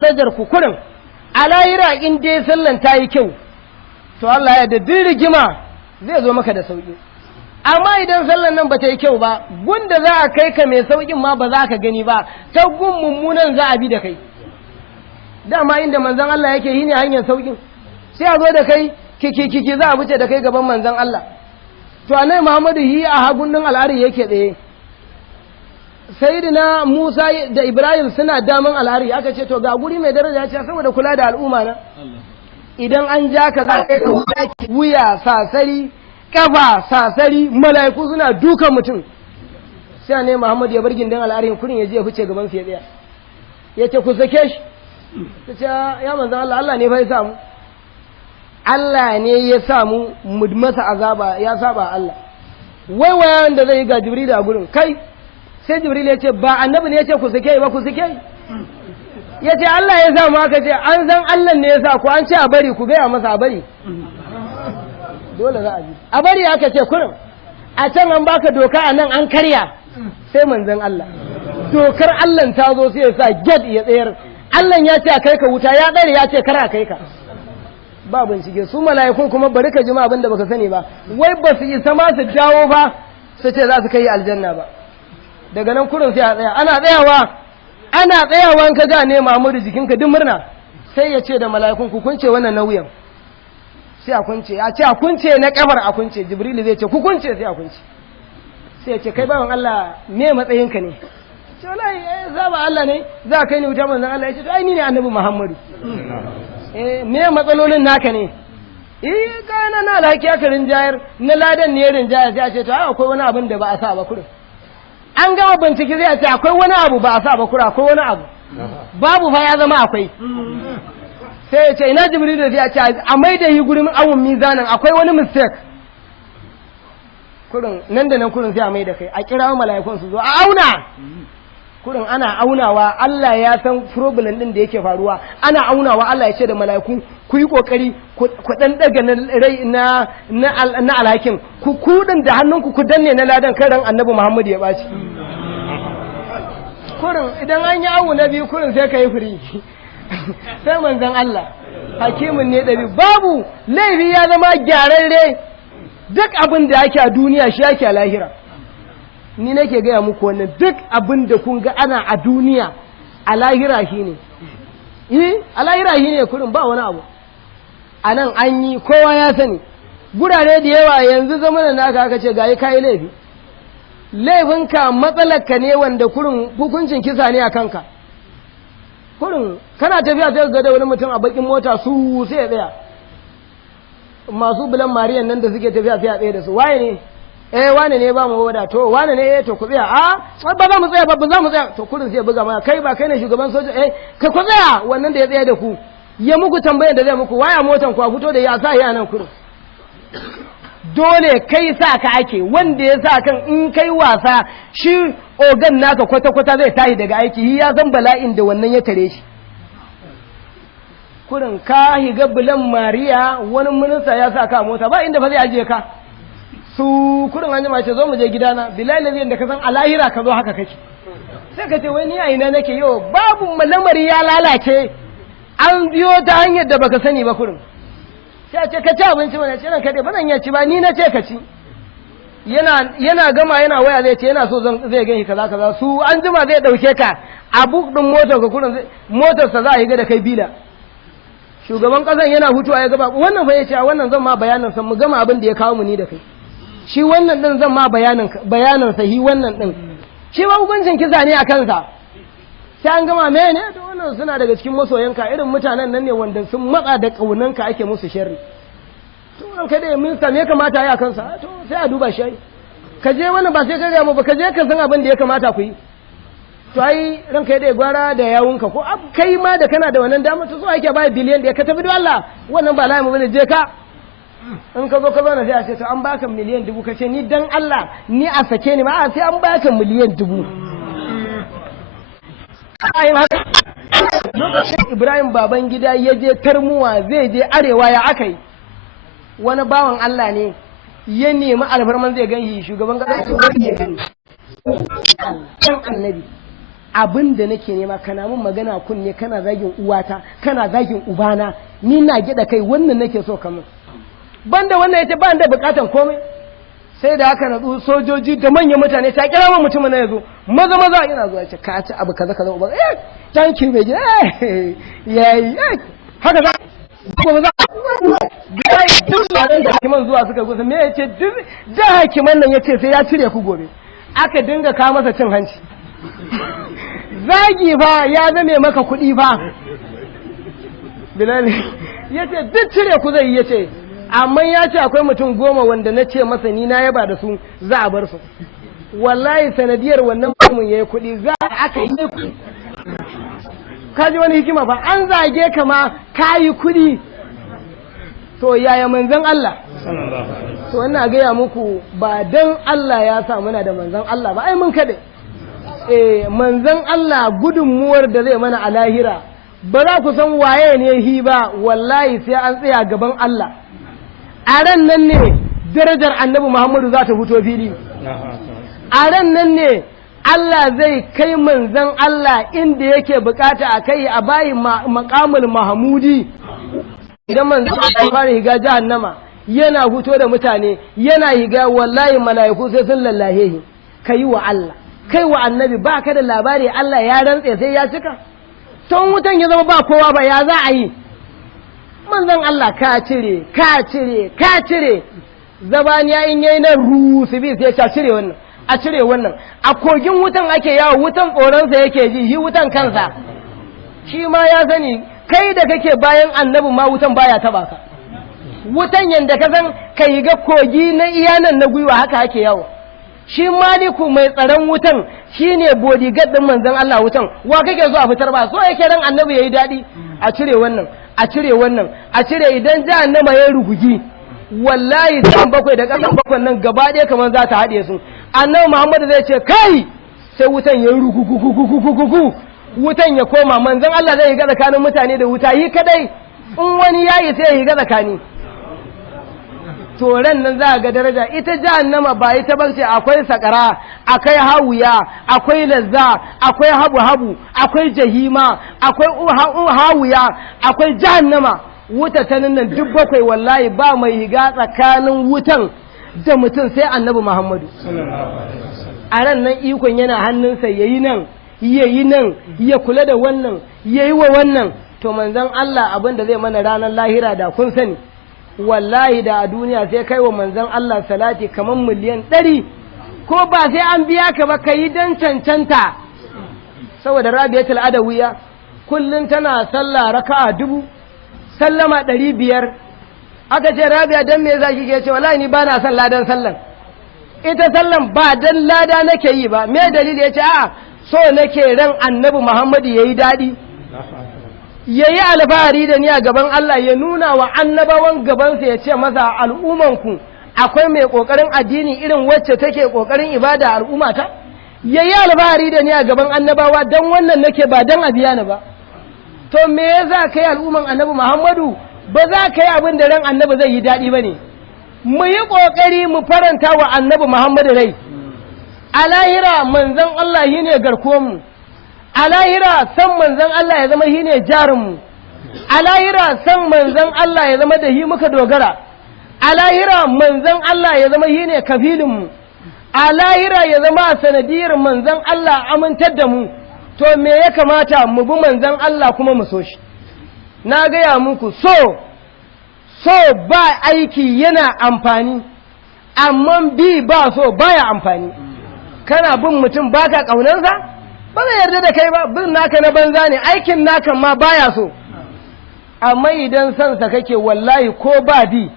darajar ku kurin a lahira in dai sallan ta yi kyau to Allah ya da duk rigima zai zo maka da sauki amma idan sallan nan ba ta yi kyau ba gunda za a kai ka mai saukin ma ba za ka gani ba ta gun mummunan za a bi da kai dama inda manzon Allah yake yi ne hanyar saukin sai a zo da kai kiki za a wuce da kai gaban manzon Allah to annabi Muhammadu yi a hagun din al'ari yake tsaye sayyidina Musa da Ibrahim suna daman al'ari aka ce to ga guri mai daraja ya ce saboda kula da al'umma na idan an ja ka za ka wuya sasari kafa sasari mala'iku suna dukan mutum sai ne Muhammad ya bar gindin al'arin kurin ya je ya fice gaban sai daya yace ku sake shi tace ya manzon Allah Allah ne fa ya samu Allah ne ya samu mu masa azaba ya saba Allah wai wayan da zai ga Jibril a gurin kai sai Jibril ya ce ba annabi ne ya ce ku sake ba ku sake ya ce Allah ya sa mu aka ce an san Allah ne ya sa ku an ce a bari ku gaya masa a bari dole za a ji a bari aka ce kurin a can an baka doka a nan an karya sai manzon Allah dokar Allah ta zo sai ya sa gate ya tsayar Allah ya ce a kai ka wuta ya tsare ya ce kar a kai ka ba bincike su mala'ikun kuma bari ka jima abin da baka sani ba wai ba su isa ma su dawo ba su ce za su kai aljanna ba daga nan kurin sai a tsaya ana tsayawa in ka ga ne Muhammadu jikinka duk murna sai ya ce da mala'ikun ku kunce wannan nauyin sai a kunce ya ce a kunce na kabar a kunce Jibril zai ce ku kunce sai a kunce sai ya ce kai bawan Allah me matsayinka ne ce wallahi zaba Allah ne za kai ni wuta manzon Allah ya ce to ai ni ne annabi Muhammadu me matsalolin naka ne kana na alhaki aka rinjayar na ladan ne rinjayar sai a ce to akwai wani abin da ba a sa ba kurin an gama bincike zai ce akwai wani abu ba a sa ba kura akwai wani abu babu fa ya zama akwai sai ya ce ina Jibril da ya ce a mai da yi gurin awun mizanin akwai wani mistake kurin nan da nan kurin sai a mai da kai a kira mala'ikun su zo a auna kurin ana aunawa Allah ya san problem din da yake faruwa ana aunawa Allah ya ce da mala'iku ku yi kokari ku dan daga rai na alhakin ku kudin da hannunku ku danne na ladan kan ran Annabi Muhammad ya baci kurin idan an yi awu na biyu kurin sai ka yi firi sai manzon Allah hakimin ne dabi babu laifi ya zama gyararre duk abin da yake a duniya shi yake a lahira ni nake gaya muku wannan duk abin da kun ga ana a duniya a lahira shi ne a lahira shi ne kurin ba wani abu a nan an yi kowa ya sani gurare da yawa yanzu zamanin naka aka ce gayi kayi laifi laifinka matsalarka ne wanda kurin hukuncin kisa ne a kanka kurin kana tafiya sai ga da wani mutum a bakin mota su sai ya tsaya masu bulan mariyan nan da suke tafiya sai a tsaye da su waye ne wane ne ba mu wada to wane ne to ku tsaya ba za mu tsaya ba za mu tsaya to kurin sai buga mana kai ba kai ne shugaban soja kai ku tsaya wannan da ya tsaya da ku ya muku tambayar da zai muku waya motan ku a fito da ya sa ya nan kurin dole kai sa ka ake wanda ya sa kan in kai wasa shi ogan naka kwata-kwata zai tashi daga aiki ya san bala'in da wannan ya tare shi kurin ka higa bulan mariya wani minista ya sa ka mota ba inda fa zai ajiye ka su kurin an jima ce zo mu je gidana bilal ne da ka san a lahira ka zo haka kake sai ka ce wai ni a ina nake yau babu lamari ya lalace an biyo ta hanyar da baka sani ba kurin sai ce ka ci abinci mana ce ranka dai ba zan iya ci ba ni na ce ka ci yana gama yana waya zai ce yana so zai gani kaza kaza su an jima zai dauke ka a buk din motar ka kurin motar sa za a yi ga da kai bila shugaban kasan yana hutuwa ya gaba wannan fa yace wannan zan ma bayanin sa mu gama abin da ya kawo mu ni da kai shi wannan din zan ma bayanin sa hi wannan din shi ba hukuncin kisa ne a kansa sai an gama mene to wannan suna daga cikin masoyanka irin mutanen nan ne wanda sun matsa da kaunanka ake musu sharri to ran kai da minista me kamata yi a kansa to sai a duba shi ka je wannan ba sai ka ga mu ba ka je ka san abin da ya kamata ku yi to ai ran kai da gwara da yawunka ko kai ma da kana da wannan dama to so ake ba biliyan da ka tafi da Allah wannan ba lai mu bane je ka in ka zo ka zauna sai a ce to an baka miliyan 1000 ka ce ni dan Allah ni a sake ni ma sai an baka miliyan 1000 lokacin Ibrahim baban gida ya je tarmuwa zai je arewa ya akai wani bawan Allah ne ya nemi alfarman zai ganshi shugaban kasa annabi abin da nake nema kana mun magana kunne kana zagin uwata kana zagin ubana ni na gida kai wannan nake so kamun banda wannan yace ba da bukatan komai sai da haka natsu sojoji da manyan mutane ta kira mun mutumin na yazo maza ina zuwa ce ka ci abu kaza uba thank you baby yayi haka za ko za dai duk da hakiman zuwa suka gusa me yace duk da hakiman nan yace sai ya cire ku gobe aka dinga ka masa cin hanci zagi ba ya zame maka kuɗi ba bilal yace duk cire ku zai yace amma ya ce akwai mutum 10 wanda na ce masa ni na yaba da su za a bar su wallahi sanadiyar wannan mutumin yayi kuɗi za aka yi kuɗi kaji wani hikima ba an zage ka ma kayi kuɗi to yaya manzon Allah to ina gaya muku ba dan Allah ya sa muna da manzon Allah ba ai mun kade manzon Allah gudunmuwar da zai mana a lahira ba za ku san waye ne hi ba wallahi sai an tsaya gaban Allah a ran nan ne darajar annabi Muhammadu za ta fito fili a ran nan ne Allah zai kai manzon Allah inda yake bukata a kai a bayi maqamul mahmudi idan manzon Allah ya fara higa jahannama yana fito da mutane yana higa wallahi mala'iku sai sun lallahe shi kai wa Allah kai wa annabi ba ka da labari Allah ya rantse sai ya cika ton wutan ya zama ba kowa ba ya za a yi manzon Allah ka cire zabaniya in yayi nan rusubi sai ya cire wannan a cire wannan a kogin wutan ake yawo wutan tsoronsa yake ji shi wutan kansa shi ma ya sani kai da kake bayan annabi ma wutan baya taba ka wutan yanda ka san kai ga kogi na iyanan na gwiwa haka ake yawo shi maliku mai tsaron wutan shine bodyguard din manzon Allah wutan wa kake so a fitar ba so yake ran annabi yayi dadi a cire wannan a cire wannan a cire idan jahannama ya rugugi wallahi dan bakwai da kasan bakwai nan gaba ɗaya kamar za ta haɗe su annabi Muhammad zai ce kai sai wutan ya rugugugugugugugu wutan ya koma manzon Allah zai higa tsakanin mutane da wuta yi kadai in wani yayi sai ya higa tsakani to ran nan za ga daraja ita jahannama ba ita bace akwai sakara akwai hawuya akwai lazza akwai habu akwai jahima akwai hawuya akwai jahannama wuta ta nan duk bakwai wallahi ba mai higa tsakanin wutan da mutum sai annabi Muhammadu a ran nan ikon yana hannunsa yayi nan ya kula da wannan yayi wa wannan to manzon Allah abin da zai mana ranar lahira da kun sani wallahi da a duniya sai kai wa manzon Allah salati kaman miliyan 100 ko ba sai an biya ka ba kai dan cancanta saboda Rabi'atul Adawiya kullun tana sallah raka'a 1000 sallama 500 aka ce Rabi'a dan me zaki ke ce wallahi ni bana son ladan sallan ita sallan ba dan lada nake yi ba me dalili yace a'a so nake ran annabi Muhammadu yayi dadi yayi alfahari da ni a gaban Allah ya nuna wa annabawan gabansa ya ce masa al'ummanku akwai mai kokarin addini irin wacce take kokarin ibada al'ummata yayi alfahari da ni a gaban annabawa dan wannan nake ba dan abiya ni ba to me yasa kai al'umman annabi Muhammadu ba za ka yi abin da ran annabi zai yi dadi bane mu yi kokari mu faranta wa annabi Muhammadu rai a lahira manzon Allah shine garkuwar mu a lahira san manzon Allah ya zama shi ne jarinmu a lahira san manzon Allah ya zama da shi muka dogara a lahira manzon Allah ya zama shi ne kafilinmu a lahira ya zama sanadiyar manzon Allah amintar da mu to me ya kamata mu bi manzon Allah kuma mu so shi na gaya muku so ba aiki yana amfani amma bi ba so baya amfani kana bin mutum baka kaunarsa ba zai yarda da kai ba bin naka na banza ne aikin naka ma baya so amma idan sansa kake wallahi ko ba bi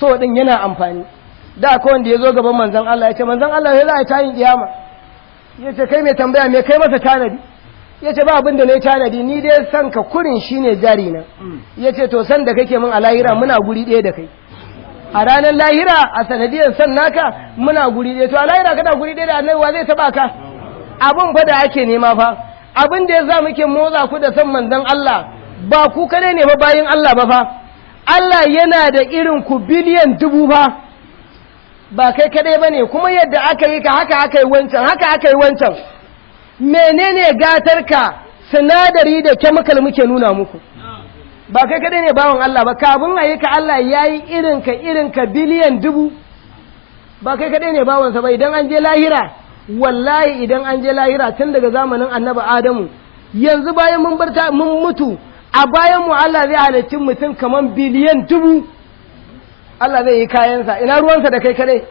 so din yana amfani da ko wanda yazo gaban manzon Allah ya ce manzon Allah ya za a tayin kiyama yace kai mai tambaya me kai masa tanadi yace ba abin da nayi tanadi ni dai san ka kurin shine jari na yace to san da kake min a lahira muna guri ɗaya da kai a ranar lahira a sanadiyar san naka muna guri ɗaya to a lahira kana guri ɗaya da annabi wa zai taba ka abin fa da ake nema fa abin da yasa muke motsa ku da san manzon Allah ba ku kare ne ba bayin Allah ba fa Allah yana da irin ku biliyan 1000 fa ba kai kadai bane kuma yadda aka yi ka haka aka yi wancan menene gatarka sinadari da chemical muke nuna muku ba kai kadai ne bawan Allah ba kafin a yi ka Allah ya yi irinka biliyan 1000 ba kai kadai ne bawansa ba idan an je lahira wallahi idan an je lahira tun daga zamanin annabi Adamu yanzu bayan mun mutu a bayan mu Allah zai halicci mutum kaman biliyan 1000 Allah zai yi kayansa ina ruwansa da kai kadai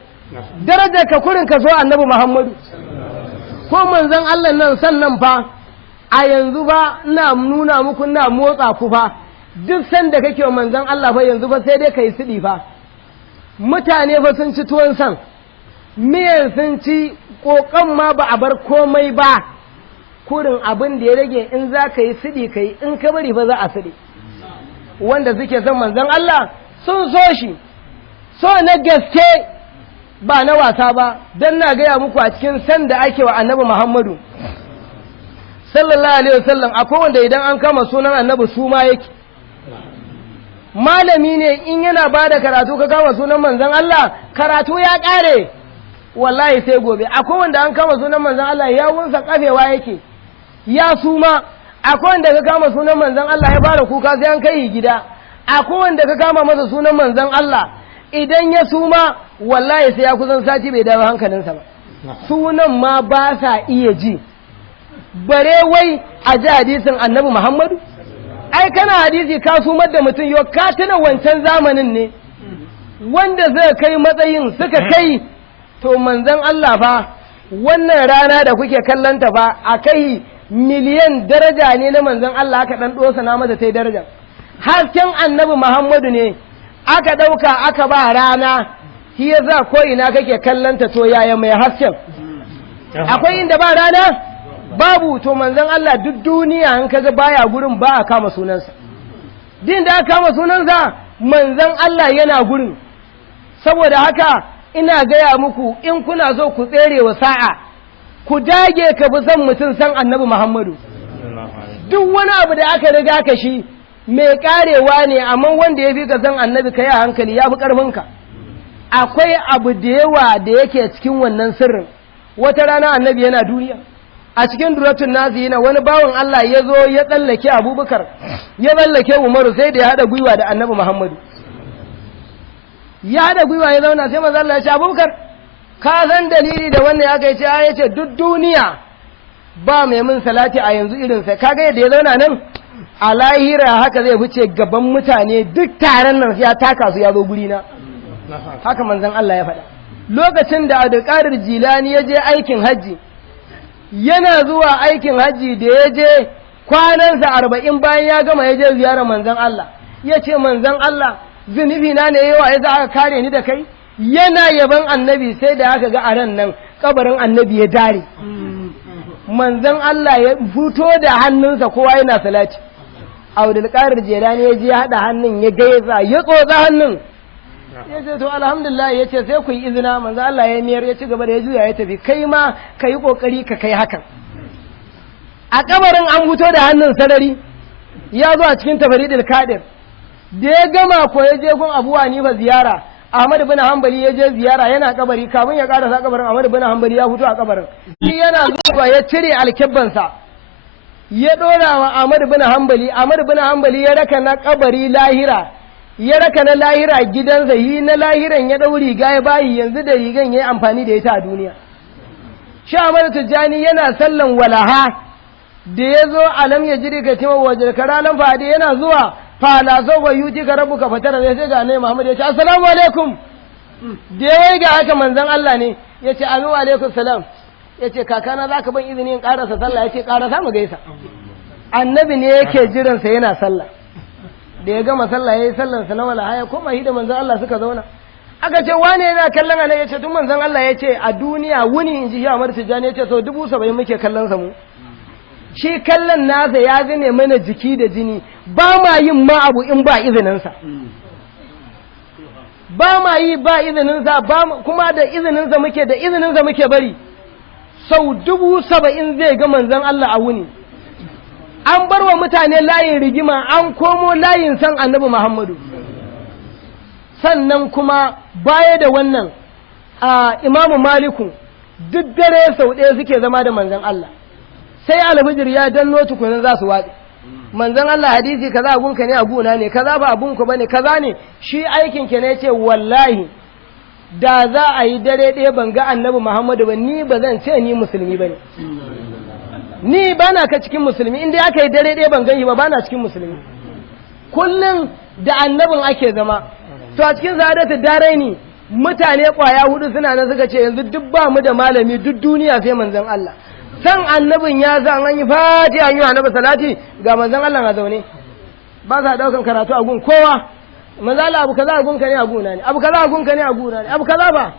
darajar ka kurin ka zo annabi Muhammadu ko manzon Allah nan sannan fa a yanzu ba ina nuna muku ina motsa ku fa duk sanda kake wa manzon Allah fa yanzu fa sai dai kai sidi fa mutane fa sun ci tuwon san miyan sun ci kokan ma ba a bar komai ba kurin abin da ya rage in za ka yi sidi kai in ka bari fa za a sidi wanda suke son manzon Allah sun so shi so na gaske ba na wasa ba dan na gaya muku a cikin san da ake wa annabi Muhammadu sallallahu alaihi wasallam akwai wanda idan an kama sunan annabi su ma yake malami ne in yana bada karatu ka kama sunan manzon Allah karatu ya kare wallahi sai gobe akwai wanda an kama sunan manzon Allah ya wunsa kafewa yake ya suma akwai wanda ka kama sunan manzon Allah ya fara kuka sai an kai gida akwai wanda ka kama masa sunan manzon Allah idan ya suma wallahi sai ya kusan sati bai dawo hankalinsa ba sunan ma ba sa iya ji bare wai a ji hadisin annabi Muhammadu ai kana hadisi ka sumar da mutum yau ka tuna wancan zamanin ne wanda zai kai matsayin suka kai to manzon Allah fa wannan rana da kuke kallanta fa a kai miliyan daraja ne na manzon Allah aka dan dosa na masa tai daraja hasken annabi Muhammadu ne aka dauka aka ba rana shi yasa ko ina kake kallanta to yaya mai hasken akwai inda ba rana babu to manzon Allah duk duniya an kaga baya gurin ba a kama sunansa din da aka kama sunansa manzon Allah yana gurin saboda haka ina gaya muku in kuna so ku tsere wa sa'a ku dage ka bi san mutum san annabi Muhammadu duk wani abu da aka riga ka shi mai karewa ne amma wanda ya fi ka san annabi ka yi hankali ya fi karfinka akwai abu da yawa da yake cikin wannan sirrin wata rana annabi yana duniya a cikin duratun nazina wani bawan Allah ya zo ya tsallake Abubakar ya tsallake Umaru sai da ya haɗa gwiwa da annabi Muhammadu ya haɗa gwiwa ya zauna sai manzo Allah ya ce Abubakar ka san dalili da wannan ya kai ce ya ce duk duniya ba mai mun salati a yanzu irin sai kaga yadda ya zauna nan a lahira haka zai fice gaban mutane duk taron nan ya taka su ya zo guri na haka manzon Allah ya faɗa lokacin da Abdul Qadir Jilani ya je aikin haji yana zuwa aikin haji da ya je kwanansa 40 bayan ya gama ya je ziyarar manzon Allah ya ce manzon Allah zunubi na ne yawa ya za aka kare ni da kai yana yaban annabi sai da aka ga a ran nan kabarin annabi ya dare manzon Allah ya fito da hannunsa kowa yana salati Abdul Qadir Jilani ya je hada hannun ya gaisa ya tsotsa hannun ya ce to alhamdulillah ya ce sai ku yi izina manzo Allah ya miyar ya ci gaba da ya juya ya tafi kai ma ka yi kokari ka kai hakan a kabarin an fito da hannun sarari ya zo a cikin tafaridul kadir da ya gama ko ya je gun Abu Hanifa ziyara Ahmad bin Hanbali ya je ziyara yana kabari kafin ya karasa kabarin Ahmad bin Hanbali ya fito a kabarin shi yana zuwa ya cire alkibbansa ya dora wa Ahmad bin Hanbali ya raka na kabari lahira ya raka na lahira gidansa yi na lahiran ya ɗau riga ya bayi yanzu da rigan ya yi amfani da ita a duniya shi Ahmad Tijjani yana sallan walaha da ya zo alam ya jiri ka tima wajen karanan fadi yana zuwa fala so wa yuti ka rabu ka fatara zai sai ga ne Muhammad ya ce assalamu alaikum da ya wai ga haka manzon Allah ne ya ce amin wa alaikum salam ya ce kakana za ka ban izini in karasa sallah ya ce karasa mu gaisa annabi ne yake jiransa yana sallah da ya gama sallah ya yi sallansa na wala haya koma shi da manzan Allah suka zauna aka ce wane yana kallon ana ya ce tun manzan Allah ya ce a duniya wuni in ji shi Ahmad Tijjani ya ce sau 70,000 muke kallon sa mu shi kallon nasa ya zane mana jiki da jini ba ma yin ma abu in ba izininsa ba ma yi ba izininsa kuma da izininsa muke bari sau 70,000 zai ga manzan Allah a wuni an bar wa mutane layin rigima an komo layin san annabi Muhammadu sannan kuma baya da wannan Imamu Maliku duk dare sau ɗaya suke zama da manzon Allah sai alfijir ya danno tukunin za su watsi manzon Allah hadisi kaza abunka ne a guna ne kaza ba abunku bane kaza ne shi aikin ke ne yace wallahi da za a yi dare ɗaya ban ga annabi Muhammadu ba ni ba zan ce ni musulmi bane ni bana ka cikin musulmi inda aka yi dare ɗaya ban gani ba bana cikin musulmi kullum da annabin ake zama to a cikin zadatu daraini mutane kwaya hudu suna nan suka ce yanzu duk ba mu da malami duk duniya sai manzon Allah san annabin ya san an yi fati an yi annabi salati ga manzon Allah na zaune ba sa daukan karatu a gun kowa manzon Allah abu kaza a gunka ne a guna ne abu kaza a gunka ne a guna ne abu kaza ba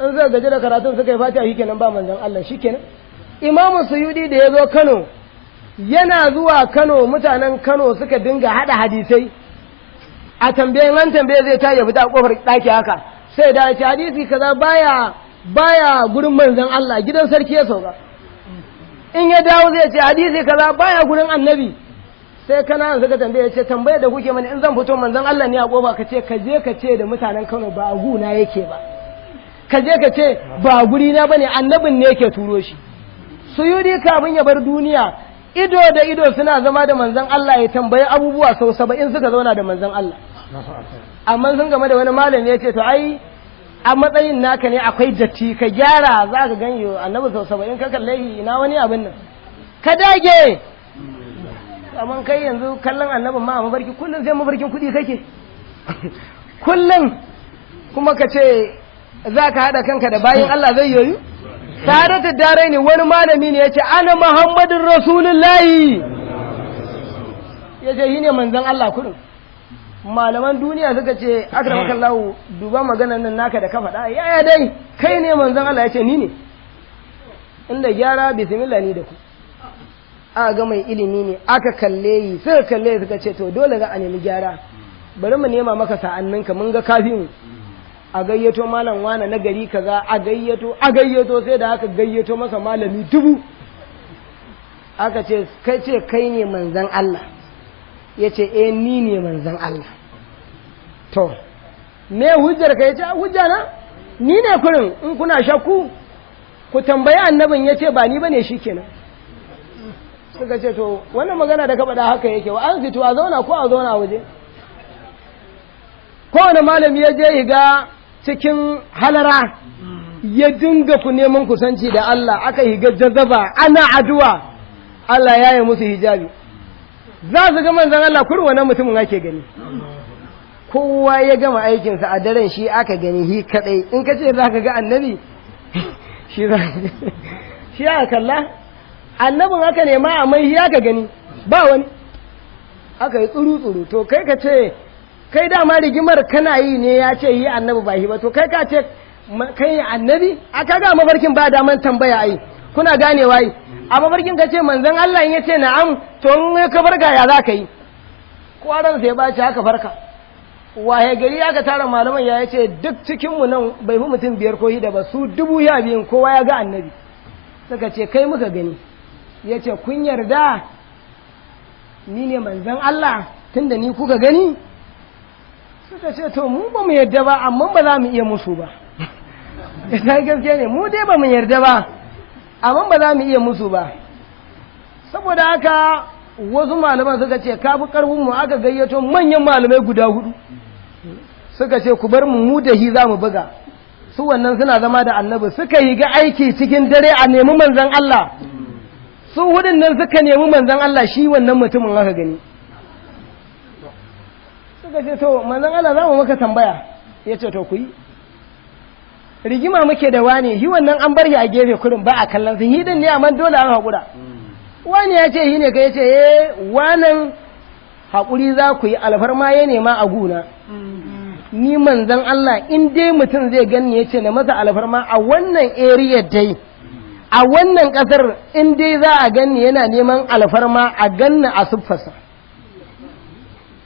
in zai gaji da karatun suka yi fati a shikenan ba manzon Allah shikenan Imam Suyudi da ya zo Kano yana zuwa Kano mutanen Kano suka dinga hada hadisai a tambayin an tambaye zai ta ya fita kofar daki haka sai da ce hadisi kaza baya gurin manzon Allah gidan sarki ya sauka in ya dawo zai ce hadisi kaza baya gurin annabi sai kana suka tambaye ce tambaye da kuke mani in zan fito manzon Allah ne a kofa ka ce ka je ka ce da mutanen Kano ba a guna yake ba ka je ka ce ba guri na bane annabin ne yake turo shi Suyudi kafin ya bar duniya ido da ido suna zama da manzon Allah ya tambayi abubuwa sau 70 suka zauna da manzon Allah amma sun game da wani malami ya ce to ai a matsayin naka ne akwai datti ka gyara za ka ganyo annabi sau 70 ka kalle ina wani abin nan ka dage amma kai yanzu kallon annabin ma a mafarki kullum sai mafarkin kuɗi kake kullum kuma ka ce za ka haɗa kanka da bayan Allah zai yoyu Sa'adatu Daraini wani malami ne yace ana Muhammadin Rasulullahi yace shine manzon Allah kurin malaman duniya suka ce akramakallahu duba maganar nan naka da ka faɗa yaya dai kai ne manzon Allah yace ni ne inda gyara bismillah ni da ku aka ga mai ilimi ne aka kalle yi suka kalle suka ce to dole ga a nemi gyara bari mu nema maka sa'anninka mun ga kafin a gayyato malam wane na gari kaza a gayyato sai da aka gayyato masa malami 1000 aka ce kai ne manzon Allah yace ni ne manzon Allah to me hujjar ka yace hujja na ni ne kurin in kuna shakku ku tambayi annabin yace ba ni bane shikenan suka ce to wannan magana da ka faɗa haka yake wa an fito a zauna ko a zauna waje kowane malami ya je higa cikin halara ya dinga ku neman kusanci da Allah aka higa jazaba ana addu'a Allah ya yi musu hijabi za su ga manzon Allah kurwa na mutumin ake gani kowa ya gama aikinsa a daren shi aka gani hi kadai in ka ce za ka ga annabi shi aka kalla annabin aka nema a mai shi aka gani ba wani aka yi tsuru to kai ka ce kai dama rigimar kana yi ne ya ce yi annabi ba shi ba to kai ka ce kai annabi aka ga mafarkin ba daman tambaya ai kuna ganewa yi a mafarkin ka ce manzon Allah in ya ce na'am to in ka farka ya za ka yi kwaran sai ba ci haka farka waye gari aka tara malaman ya ce duk cikin mu nan bai fi mutum 5 ko 6 ba su 12,000 kowa ya ga annabi suka ce kai muka gani ya ce kun yarda ni ne manzon Allah tunda ni kuka gani suka ce to mu ba mu yarda ba amma ba za mu iya musu ba ita gaske ne mu dai ba mu yarda ba amma ba za mu iya musu ba saboda haka wasu malaman suka ce ka fi karfin mu aka gayyato manyan malamai guda 4 suka ce ku bar mu da hi za mu buga su wannan suna zama da annabi suka yi ga aiki cikin dare a nemi manzon Allah su hudun nan suka nemi manzon Allah shi wannan mutumin aka gani suka ce to manzon Allah za mu maka tambaya ya ce to ku yi rigima muke da wani shi wannan an bar shi a gefe kurin ba a kallon sun hidin ne amma dole an haƙura wani ya ce shi ne ka ya ce wanan haƙuri za ku yi alfarma ya nema a guna ni manzon Allah in dai mutum zai ganni ya ce na masa alfarma a wannan area dai a wannan ƙasar in dai za a ganni yana neman alfarma a ganni a siffarsa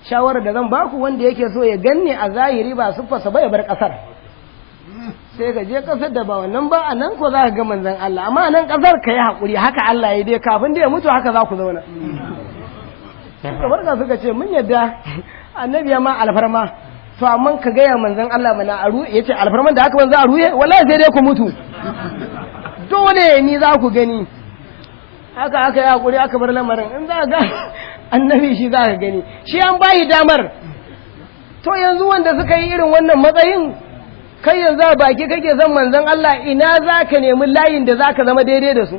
shawarar da zan baku wanda yake so ya ganni a zahiri ba siffarsa ba ya bar ƙasar sai ka je ƙasar da ba wannan ba a nan ko za ka ga manzon Allah amma nan ƙasar ka yi haƙuri haka Allah ya dai kafin da ya mutu haka za ku zauna kamar ka suka ce mun yadda annabi ya ma alfarma to amma ka gaya manzon Allah mana a ruye yace alfarman da haka manzon a ruye wallahi sai dai ku mutu dole ni za ku gani haka aka yi hakuri aka bar lamarin. In za ga annabi shi za ka gani, shi an bayi damar. To yanzu wanda suka yi irin wannan matsayin, kai yanzu a baki kake son manzon Allah, ina za ka nemi layin da za ka zama daidai da su?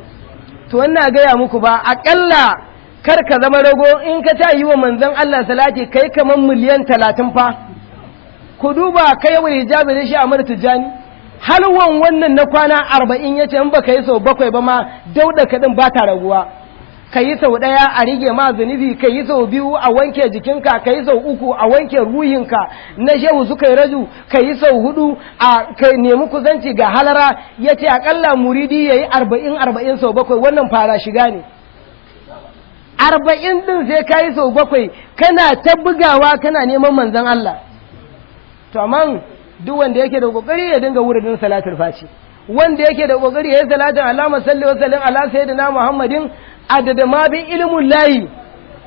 To wannan gaya muku ba, aƙalla kar ka zama rago in ka ta yi wa manzon Allah salati kai kamar miliyan 30 fa. Ku duba kai wa hijabi da shi a Amadu Tijjani, halwan wannan na kwana 40 yace in baka yi sau 7 ba ma dauda kadin ba ta raguwa. Ka yi sau 1 a rige ma zunubi, ka yi sau 2 a wanke jikinka, ka yi sau 3 a wanke ruhinka, na shehu suka yi raju, ka yi sau 4 a ka nemi kusanci ga halara. Yace akalla muridi yayi 40 sau 7, wannan fara shiga ne. 40 din sai ka yi sau 7 kana ta bugawa kana neman manzon Allah. To amma duk wanda yake da kokari ya dinga wuridin salatul fati, wanda yake da kokari ya yi salatin Allahumma salli wa sallim ala sayyidina Muhammadin adada ma bi ilmun layi,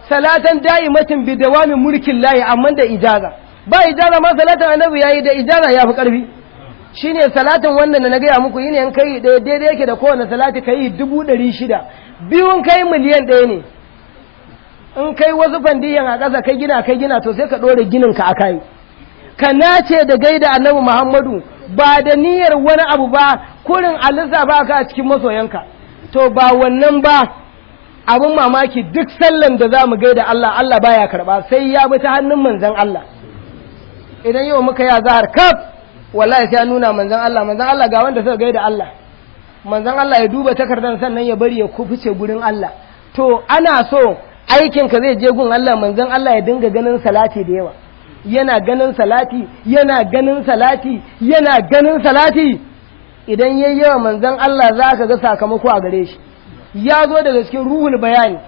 salatan da'imatin bi dawamin mulkin layi, amma da ijaza. Ba ijaza ma salatin annabi yayi, da ijaza ya fi karfi. Shine salatin wannan da na gaya muku yine in kai daidai yake da kowane salati kai 600, biyun kai miliyan 1 ne. In kai wasu fandiyan a ƙasa kai gina to sai ka ɗore ginin ka akai. Ka nace da gaida annabi Muhammadu ba da niyyar wani abu ba, kurin alisa ba ka a cikin masoyanka. To ba wannan ba, abin mamaki duk sallan da za mu gaida Allah, Allah baya karɓa sai ya bi ta hannun manzan Allah. Idan yau muka yi azahar kaf, wallahi sai ya nuna manzan Allah ga wanda suka gaida Allah. Manzan Allah ya duba takardar sannan ya bari ya kufice gurin Allah. To ana so aikinka zai je gun Allah, manzan Allah ya dinga ganin salati da yawa. Yana ganin salati, yana ganin salati, yana ganin salati. Idan yayi yawa manzan Allah za ka ga sakamako a gare shi. Ya zo daga cikin ruhul bayani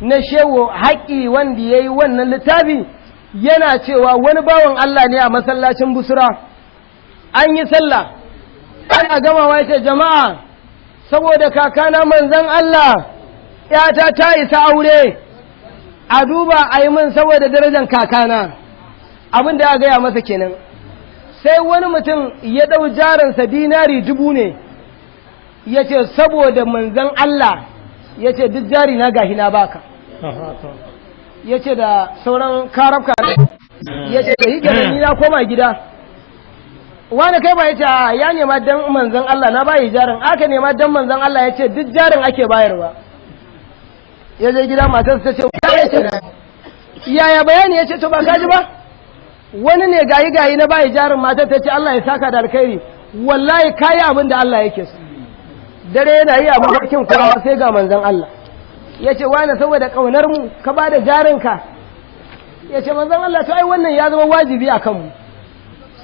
na shehu haƙi wanda ya yi wannan littafi, yana cewa wani bawan Allah ne a masallacin Busra, an yi sallah, ana gamawa ya ce jama'a saboda kakana manzan Allah ‘yata ta isa aure, a duba a yi min saboda darajar kakana. Abin da ya gaya masa kenan. Sai wani mutum ya ɗau jaransa dinari 1000 ne, ya ce saboda manzan Allah, ya ce duk jari na gahi na baka. Ya ce da sauran karafka ne, ya ce da hike ni na koma gida. Wani kai ba ya ce ya nema don manzan Allah na bayi jarin, aka nema don manzan Allah, ya ce duk jarin ake bayarwa. Ya je gida matarsa ta ce yaya bayani, ya ce to ba kaji ba, wani ne gayi na bayi jarin, matar ta ce Allah ya saka da alkhairi, wallahi kayi abin da Allah yake so. Dare yana yi a mafarkin kurawa sai ga manzan Allah ya ce wani saboda ƙaunar mu ka ba da jarinka. Ya ce manzan Allah to ai wannan ya zama wajibi a kanmu.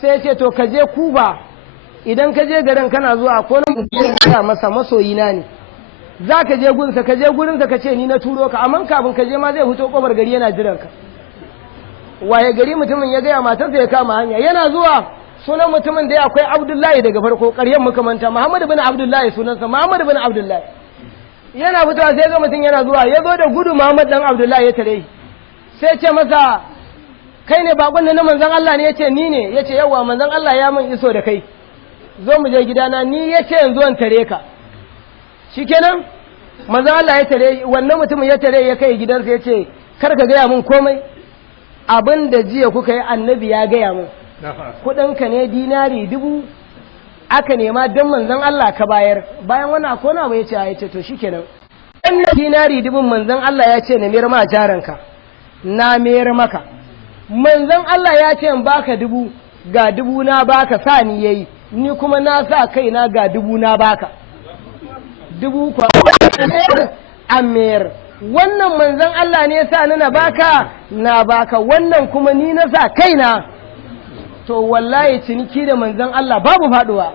Sai ya ce to ka je Kuba, idan ka je garin kana zuwa ko nan ya masa masoyina ne, za ka je gunsa, ka je gurinsa ka ce ni na turo ka, amma kafin ka je ma zai fito kofar gari yana jiran ka. Waye gari mutumin ya gaya matarsa ya kama hanya, yana zuwa sunan mutumin da akwai Abdullahi daga farko, ƙaryen muka manta, Muhammad bin Abdullahi sunansa, Muhammad bin Abdullahi. Yana fitowa sai ga mutum yana zuwa, ya zo da gudu Muhammad dan Abdullahi ya tare, sai ce masa kai ne bakon na manzon Allah ne? Ya ce ni ne. Ya ce yawa manzon Allah ya min iso da kai, zo mu je gidana, ni ya ce yanzu an tare ka. Shikenan manzon Allah ya tare wannan mutumin, ya tare ya kai gidansa, ya ce kar ka gaya min komai, abin da jiya kuka yi annabi ya gaya min, kudinka ne dinari 1000 aka nema don manzon Allah ka bayar. Bayan wannan kona bai ce ya ce to shikenan, wannan dinari 1000 manzon Allah ya ce na mayar ma jaranka, na mayar maka. Manzon Allah ya ce in baka 1000, ga 1000 na baka, sa ni yayi, ni kuma na sa kaina ga 1000 na baka. 1000 kwa amir, wannan manzon Allah ne ya sa ni na baka, wannan kuma ni na sa kaina. To wallahi ciniki da manzon Allah babu faduwa.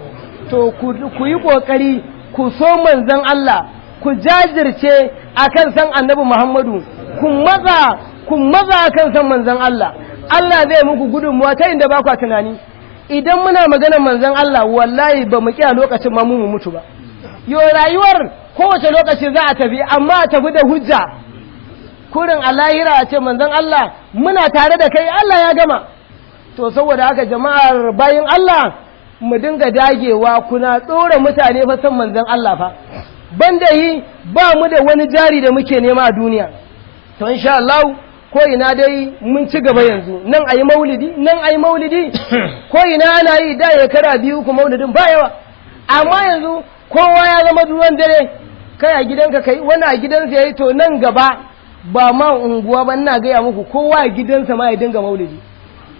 To ku yi kokari ku so manzon Allah, ku jajirce akan san annabi Muhammadu, ku maza akan san manzon Allah. Allah zai muku gudunmuwa ta inda ba ku tunani. Idan muna maganar manzon Allah wallahi ba mu kiya lokacin ma mu mutu ba. Yo rayuwar kowace lokaci za a tafi, amma a tafi da hujja. Kurin a lahira a ce manzon Allah muna tare da kai, Allah ya gama. To saboda haka jama'ar bayin Allah mu dinga dagewa, kuna tsora mutane fa san manzon Allah fa. banda yi ba mu da wani jari da muke nema a duniya to insha Allah ko ina dai mun ci gaba yanzu nan ayi maulidi ko ina ana yi da ya kara biyu ku maulidin ba yawa amma yanzu kowa ya zama ruwan dare kai a gidanka kai wani a gidansa yayi to nan gaba ba ma unguwa ba ina gaya muku kowa a gidansa ma ya dinga maulidi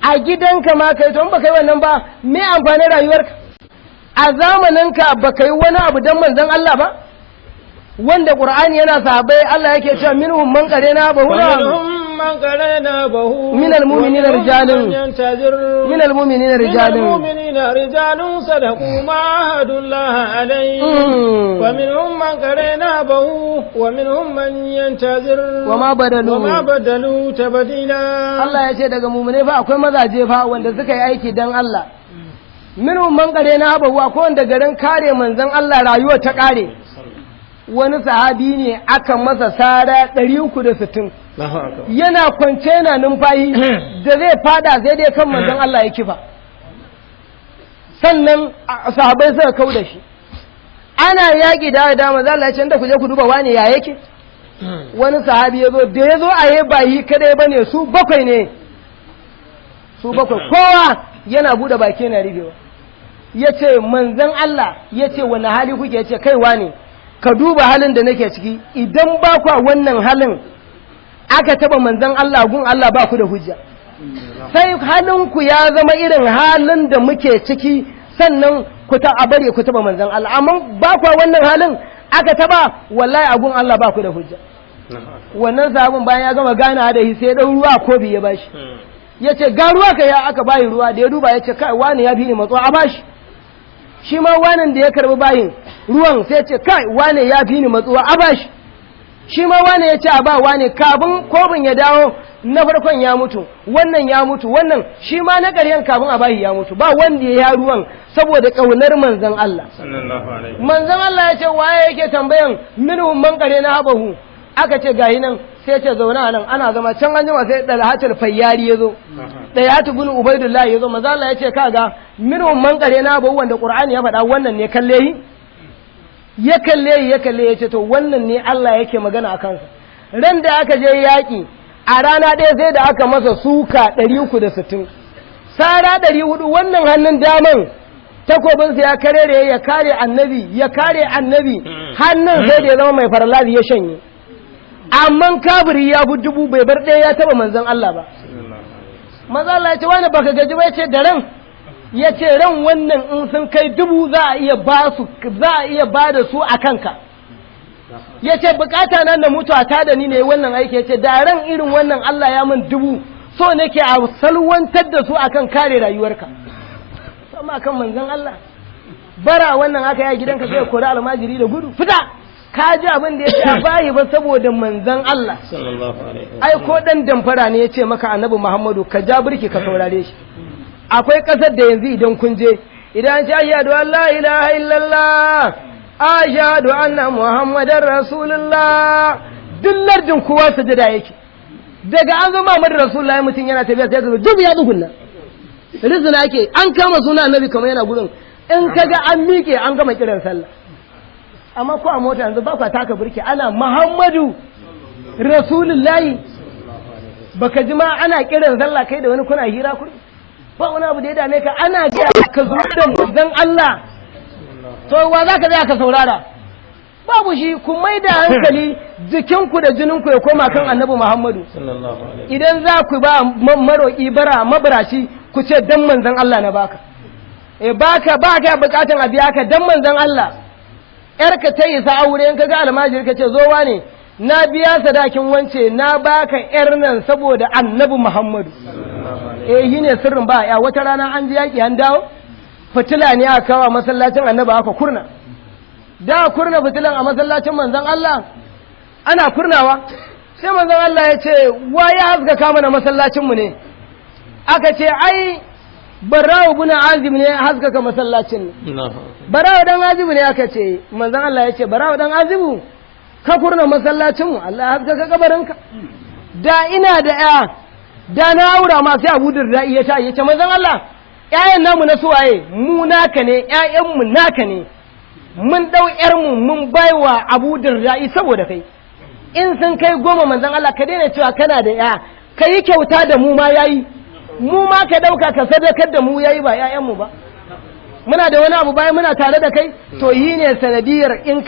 a gidanka ma kai to in baka yi wannan ba me amfanin rayuwarka a zamaninka baka yi wani abu dan manzon Allah ba wanda Qur'ani yana sahabbai Allah yake cewa minhum man qarena bahuna من قرينا به من المؤمنين رجال صدقوا ما عاهدوا الله عليه ومنهم من قرينا به ومنهم من ينتظر وما بدلوا تبديلا Allah ya ce daga mu'mine fa akwai mazaje fa wanda suka yi aiki dan Allah minhum man qarena bahu akwai wanda garin kare manzon Allah rayuwa ta kare wani sahabi ne aka masa sara 360 yana kwance yana numfashi da zai fada sai dai kan manzon Allah ya kifa sannan sahabbai suka kauda shi ana yaki da manzon Allah ya ce da ku je ku duba wani ya yake wani sahabi yazo da yazo aye bayi kadai bane su bakwai ne kowa yana bude baki yana rigewa yace manzon Allah yace wani hali kuke yace kai wani ka duba halin da nake ciki idan ba kwa wannan halin aka taba manzon Allah gun Allah ba ku da hujja sai halinku ya zama irin halin da muke ciki sannan ku ta bare ku taba manzon Allah amma ba kwa wannan halin aka taba wallahi a gun Allah ba ku da hujja wannan sabon bayan ya gama gana da shi sai dan ruwa ko biye bashi yace ga ruwa ka ya aka bayi ruwa da ya duba yace kai wani ya fi ni matso a bashi shi ma wanan da ya karbi bayin ruwan sai ce kai wane ya fi ni matsuwa a bashi shi ma wane ya ce a ba wane kafin kofin ya dawo na farkon ya mutu wannan shi ma na ƙaryan kafin a bashi ya mutu ba wanda ya yi ruwan saboda ƙaunar manzon Allah manzon Allah ya ce waye yake tambayan minhum man qarena habahu aka ce gahi nan sai ce zauna nan ana zama can an jima sai Dalhatul Fayyari yazo Dalhatu bin Ubaidullah yazo manzo Allah ya ce kaga minhum man qarena habahu wanda Qur'ani ya faɗa wannan ne kalle yi ya kalle ya ce to wannan ne Allah yake magana a kansa ran da aka je yaƙi a rana ɗaya sai da aka masa suka 360 sara 400 wannan hannun daman takobinsa ya karere ya kare annabi hannun sai da ya zama mai farlazi ya shanye amma kafiri ya bi 1000 bai bar ɗaya ya taba manzon Allah ba manzon Allah ya ce wani baka gaji ba ya ce da ran ya ce ran wannan in sun kai 1000 za a iya ba da su a kanka ya ce bukata nan da mutuwa ta da ni ne wannan aiki ya ce da ran irin wannan Allah ya min 1000 so nake a salwantar da su akan kare rayuwarka sama kan manzon Allah bara wannan aka yi gidanka sai kori almajiri da gudu fita ka ji abin da ya ce a bayi ba saboda manzon Allah ai ko dan damfara ne ya ce maka annabi Muhammadu ka ja birki ka saurare shi akwai ƙasar da yanzu idan kun je idan ce ayyadu Allah ilaha illallah ashhadu anna muhammadar rasulullah duk lardin kowa sujada yake daga an zo Muhammadu rasulullah mutum yana tafiya sai ka dubi ya tsugunna rizina yake an kama suna annabi kamar yana gurin in kaga an miƙe an gama kiran sallah amma ko a mota yanzu ba ka taka burki ana Muhammadu rasulullahi baka ji ma ana kiran sallah kai da wani kuna hira kuri ba wani abu da ya dame ka ana ce ka zo da manzon Allah to wa za ka tsaya ka saurara babu shi ku mai da hankali jikinku da jininku ya koma kan annabi Muhammadu idan za ku ba maroƙi bara mabaraci ku ce dan manzon Allah na baka baka bukatan a biya ka dan manzon Allah yarka ta isa aure in kaga almajiri ka ce zo wane na biya sadakin wance na baka yar nan saboda annabi Muhammadu yi ne sirrin ba ya wata rana an ji yaki an dawo fitila ne aka kawo masallacin annabi aka kurna da kurna fitilan a masallacin manzon Allah ana kurnawa sai manzon Allah ya ce wa ya haskaka mana masallacin mu ne aka ce ai Barrawu bin Azib ne haskaka masallacin Barrawu dan Azib ne aka ce manzon Allah ya ce Barrawu dan Azibu ka kurna masallacin mu Allah ya haskaka kabarinka da ina da ya da na aura ma sai Abu Darda ya ta yace manzon Allah ƴaƴan namu na suwaye mu naka ne ƴaƴan mu naka ne mun ɗau ƴarmu mun baiwa Abu Darda'i saboda kai in sun kai 10 manzon Allah ka daina cewa kana da ƴa ka yi kyauta da mu ma yayi mu ma ka ɗauka ka sadakar da mu yayi ba ƴaƴanmu ba muna da wani abu bayan muna tare da kai to yi ne sanadiyar in